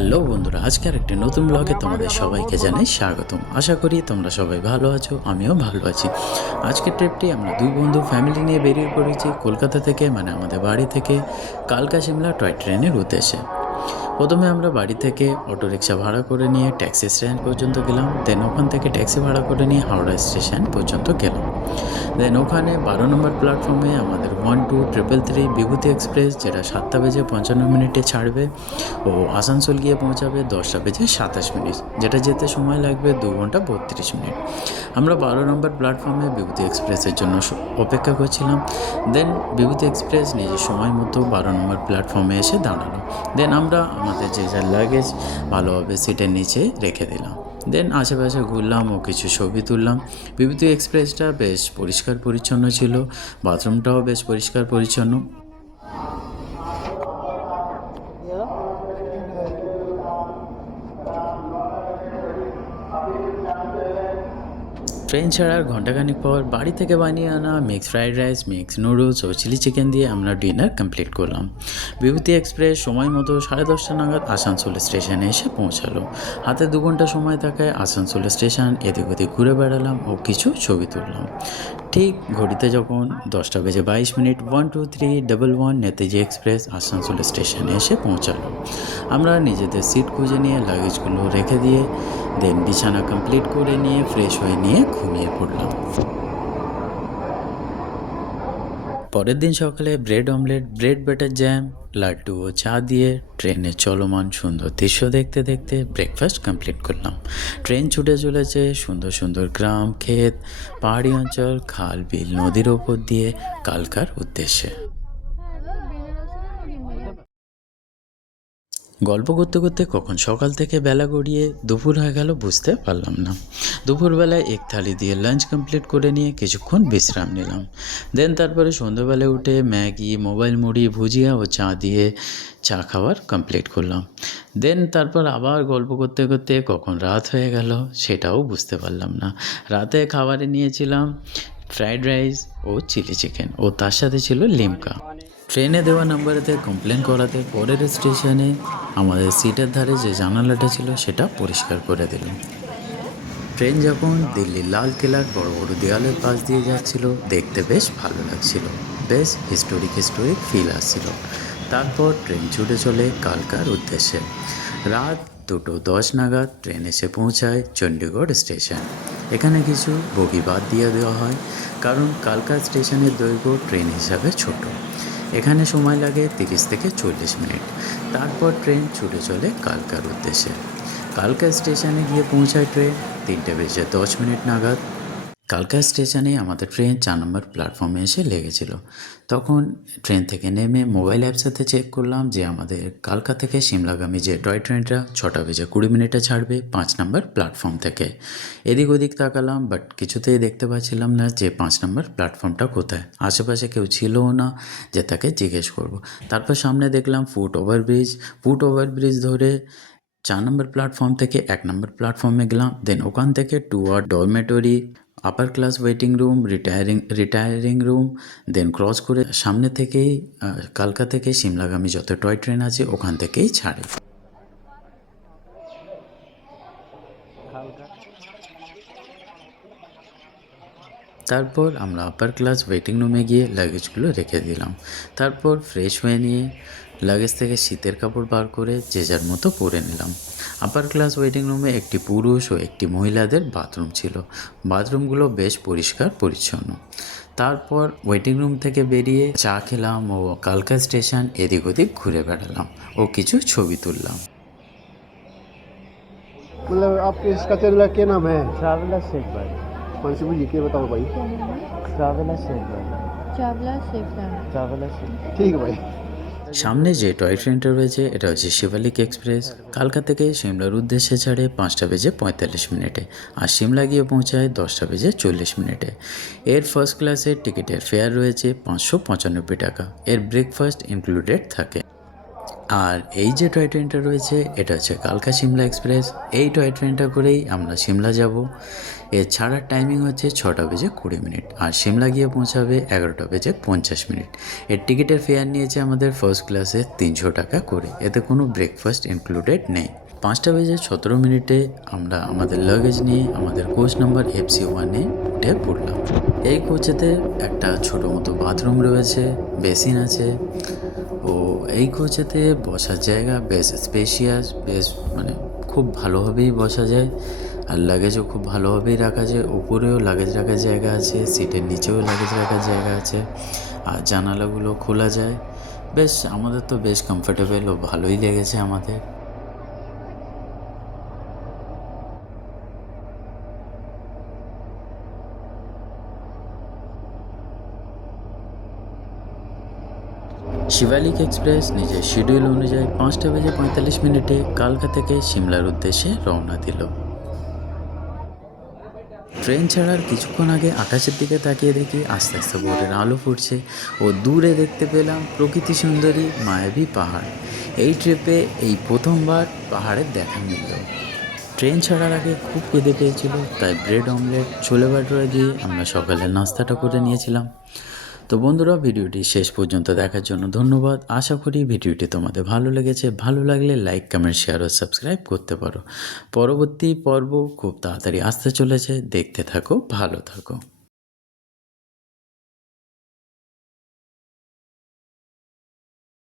Hello বন্ধুরা, আজকের একটি নতুন ব্লগে তোমাদের সবাইকে জানাই স্বাগতম। আশা করি তোমরা সবাই ভালো আছো, আমিও ভালো আছি। আজকের ট্রিপটি আমরা দুই বন্ধু ফ্যামিলি নিয়ে বেরিয়ে পড়েছি কলকাতা থেকে, মানে আমাদের বাড়ি থেকে কালকা সিমলা টয় ট্রেনের উদ্দেশ্যে। প্রথমে আমরা বাড়ি থেকে অটোরিকশা ভাড়া করে নিয়ে ট্যাক্সি স্ট্যান্ড পর্যন্ত গেলাম। দেন ওখান থেকে ট্যাক্সি ভাড়া করে নিয়ে হাওড়া স্টেশন পর্যন্ত গেলাম। দেন ওখানে 12 নম্বর প্ল্যাটফর্মে আমাদের 12333 বিভূতি এক্সপ্রেস, যেটা 7:55 ছাড়বে ও আসানসোল গিয়ে পৌঁছাবে 10:27, যেটা যেতে সময় লাগবে 2 ঘন্টা 32 মিনিট। আমরা 12 নম্বর প্ল্যাটফর্মে বিভূতি এক্সপ্রেসের জন্য অপেক্ষা করছিলাম। দেন বিভূতি এক্সপ্রেস নিজের সময় মতো 12 নম্বর প্ল্যাটফর্মে এসে দাঁড়ালো। দেন আমরা আমাদের যে যার লাগেজ ভালোভাবে সিটের নিচে রেখে দিলাম। দেন আশেপাশে ঘুরলাম ও কিছু ছবি তুললাম। বিভূতি এক্সপ্রেসটা বেশ পরিষ্কার পরিচ্ছন্ন ছিল, বাথরুমটাও বেশ পরিষ্কার পরিচ্ছন্ন। ট্রেন ছাড়ার ঘণ্টাখানিক পর বাড়ি থেকে বানিয়ে আনা mix fried rice, mix noodles ও চিলি চিকেন দিয়ে আমরা ডিনার কমপ্লিট করলাম। বিভূতি এক্সপ্রেস সময় মতো 10:30 নাগাদ আসানসোল স্টেশনে এসে পৌঁছালো। হাতে 2 ঘন্টা সময় থাকায় আসানসোল স্টেশন এদিক ওদিক ঘুরে বেড়ালাম ও কিছু ছবি তুললাম। ঠিক ঘড়িতে যখন 10:22, 12311 নেতাজি এক্সপ্রেস আসানসোল স্টেশনে এসে পৌঁছালো। আমরা নিজেদের সিট খুঁজে নিয়ে লাগেজগুলো রেখে দিয়ে দেন বিছানা কমপ্লিট করে নিয়ে ফ্রেশ হয়ে নিয়ে ঘুমিয়ে পড়লাম। পরের দিন সকালে bread omelette, bread butter jam, laddoo ও চা দিয়ে ট্রেনের চলমান সুন্দর দৃশ্য দেখতে দেখতে ব্রেকফাস্ট কমপ্লিট করলাম। ট্রেন ছুটে চলেছে সুন্দর সুন্দর গ্রাম, ক্ষেত, পাহাড়ি অঞ্চল, খাল, বিল, নদীর ওপর দিয়ে কালকার উদ্দেশ্যে। গল্প করতে করতে কখন সকাল থেকে বেলা গড়িয়ে দুপুর হয়ে গেল বুঝতে পারলাম না। দুপুরবেলায় এক থালি দিয়ে লাঞ্চ কমপ্লিট করে নিয়ে কিছুক্ষণ বিশ্রাম নিলাম। দেন তারপরে সন্ধ্যাবেলায় উঠে ম্যাগি, মোবাইল মুড়ি, ভুজিয়া ও চা দিয়ে চা খাবার কমপ্লিট করলাম। দেন তারপর আবার গল্প করতে করতে কখন রাত হয়ে গেল সেটাও বুঝতে পারলাম না। রাতে খাবারে নিয়েছিলাম ফ্রাইড রাইস ও চিলি চিকেন, ও তার সাথে ছিল লিমকা। ট্রেনে দেওয়া নাম্বারেতে কমপ্লেন করাতে পরের স্টেশনে আমাদের সিটের ধারে যে জানালাটা ছিল সেটা পরিষ্কার করে দিলাম। ট্রেন যখন দিল্লির লাল কেলার বড় বড় দেওয়ালের পাশ দিয়ে যাচ্ছিল, দেখতে বেশ ভালো লাগছিল, বেশ হিস্টোরিক ফিল আসছিল। তারপর ট্রেন ছুটে চলে কালকার উদ্দেশ্যে। রাত 2:10 নাগাদ ট্রেন এসে পৌঁছায় চণ্ডীগড় স্টেশন। এখানে কিছু বগি বাদ দিয়ে দেওয়া হয়, কারণ কালকা স্টেশনের দৈর্ঘ্য ট্রেন হিসাবে ছোট। এখানে সময় লাগে 30 থেকে 40 মিনিট। তারপর ট্রেন ছুটে চলে কালকার উদ্দেশ্যে। কালকা স্টেশনে গিয়ে পৌঁছায় ট্রেন 3:10 নাগাদ। কালকা স্টেশনে আমাদের ট্রেন 4 নম্বর প্ল্যাটফর্মে এসে লেগেছিল। তখন ট্রেন থেকে নেমে মোবাইল অ্যাপসেতে চেক করলাম যে আমাদের কালকা থেকে সিমলাগামী যে টয় ট্রেনটা 6:20 ছাড়বে 5 নম্বর প্ল্যাটফর্ম থেকে। এদিক ওদিক তাকালাম, বাট কিছুতেই দেখতে পাচ্ছিলাম না যে 5 নম্বর প্ল্যাটফর্মটা কোথায়। আশেপাশে কেউ ছিলও না যে তাকে জিজ্ঞেস করব। তারপর সামনে দেখলাম ফুট ওভারব্রিজ ধরে 4 নম্বর প্ল্যাটফর্ম থেকে 1 নম্বর প্ল্যাটফর্মে গেলাম। দেন ওখান থেকে toward dormitory, upper class waiting room, retiring room, then cross করে সামনে থেকেই কালকা থেকে সিমলাগামী যত টয় ট্রেন আছে ওখান থেকেই ছাড়ে। তারপর আমরা আপার ক্লাস ওয়েটিং রুমে গিয়ে লাগেজগুলো রেখে দিলাম। তারপর ফ্রেশ হয়ে নিয়ে লাগেজ থেকে শীতের কাপড় বার করে যে যার মতো পরে নিলাম। আপার ক্লাস ওয়েটিং রুমে একটি পুরুষ ও একটি মহিলাদের বাথরুম ছিল। বাথরুমগুলো বেশ পরিষ্কার পরিচ্ছন্ন। তারপর ওয়েটিং রুম থেকে বেরিয়ে চা খেলাম ও কালকা স্টেশন এদিক ওদিক ঘুরে বেড়ালাম ও কিছু ছবি তুললাম। मतलब आपके इसका चैनल क्या नाम है? ट्रैवलर शेख भाई। कौन सी मुझे के बताओ भाई। ट्रैवलर शेख भाई। ट्रैवलर शेख। ठीक है भाई। সামনে যে টয় ট্রেনটা রয়েছে এটা হচ্ছে শিবালিক এক্সপ্রেস। কালকা থেকে সিমলার উদ্দেশ্যে ছাড়ে 5:45 আর সিমলা গিয়ে পৌঁছায় 10:40। এর ফার্স্ট ক্লাসের টিকিটের ফেয়ার রয়েছে 595 টাকা। এর ব্রেকফাস্ট ইনক্লুডেড থাকে। আর এই যে টয় ট্রেনটা রয়েছে এটা হচ্ছে কালকা সিমলা এক্সপ্রেস। এই টয় ট্রেনটা করেই আমরা সিমলা যাব। এর ছাড়ার টাইমিং হচ্ছে 6:20 আর সিমলা গিয়ে পৌঁছাবে 11:50। এর টিকিটের ফেয়ার নিয়েছে আমাদের ফার্স্ট ক্লাসে 300 টাকা করে, এতে কোনো ব্রেকফাস্ট ইনক্লুডেড নেই। 5:17 আমরা আমাদের লাগেজ নিয়ে আমাদের কোচ নাম্বার FC1-এ উঠে পড়লাম। এই কোচেতে একটা ছোটো মতো বাথরুম রয়েছে, বেসিন আছে। ও এই কোচেতে বসার জায়গা বেশ স্পেশিয়াস, বেশ মানে খুব ভালোভাবেই বসা যায়। আর লাগেজও খুব ভালোভাবেই রাখা যায়। উপরেও লাগেজ রাখার জায়গা আছে, সিটের নিচেও লাগেজ রাখার জায়গা আছে, আর জানালাগুলো খোলা যায়। বেশ আমাদের তো বেশ কমফোর্টেবল ও ভালোই লেগেছে আমাদের। শিবালিক এক্সপ্রেস নিজের শিডিউল অনুযায়ী 5:45 কালকা থেকে সিমলার উদ্দেশ্যে রওনা দিল। ট্রেন ছাড়ার কিছুক্ষণ আগে আকাশের দিকে তাকিয়ে দেখি আস্তে আস্তে ভোরের আলো ফুটছে ও দূরে দেখতে পেলাম প্রকৃতি সুন্দরী মায়াবী পাহাড়। এই ট্রিপে এই প্রথমবার পাহাড়ের দেখা মিলল। ট্রেন ছাড়ার আগে খুব খিদে পেয়েছিল, তাই ব্রেড অমলেট ছোলে ভাটুরা দিয়ে আমরা সকালের নাস্তাটা করে নিয়েছিলাম। তো বন্ধুরা, ভিডিওটি শেষ পর্যন্ত দেখার জন্য ধন্যবাদ। আশা করি ভিডিওটি তোমাদের ভালো লেগেছে। ভালো লাগলে লাইক, কমেন্ট, শেয়ার ও সাবস্ক্রাইব করতে পারো। পরবর্তী পর্ব খুব তাড়াতাড়ি আসতে চলেছে, দেখতে থাকো, ভালো থাকো।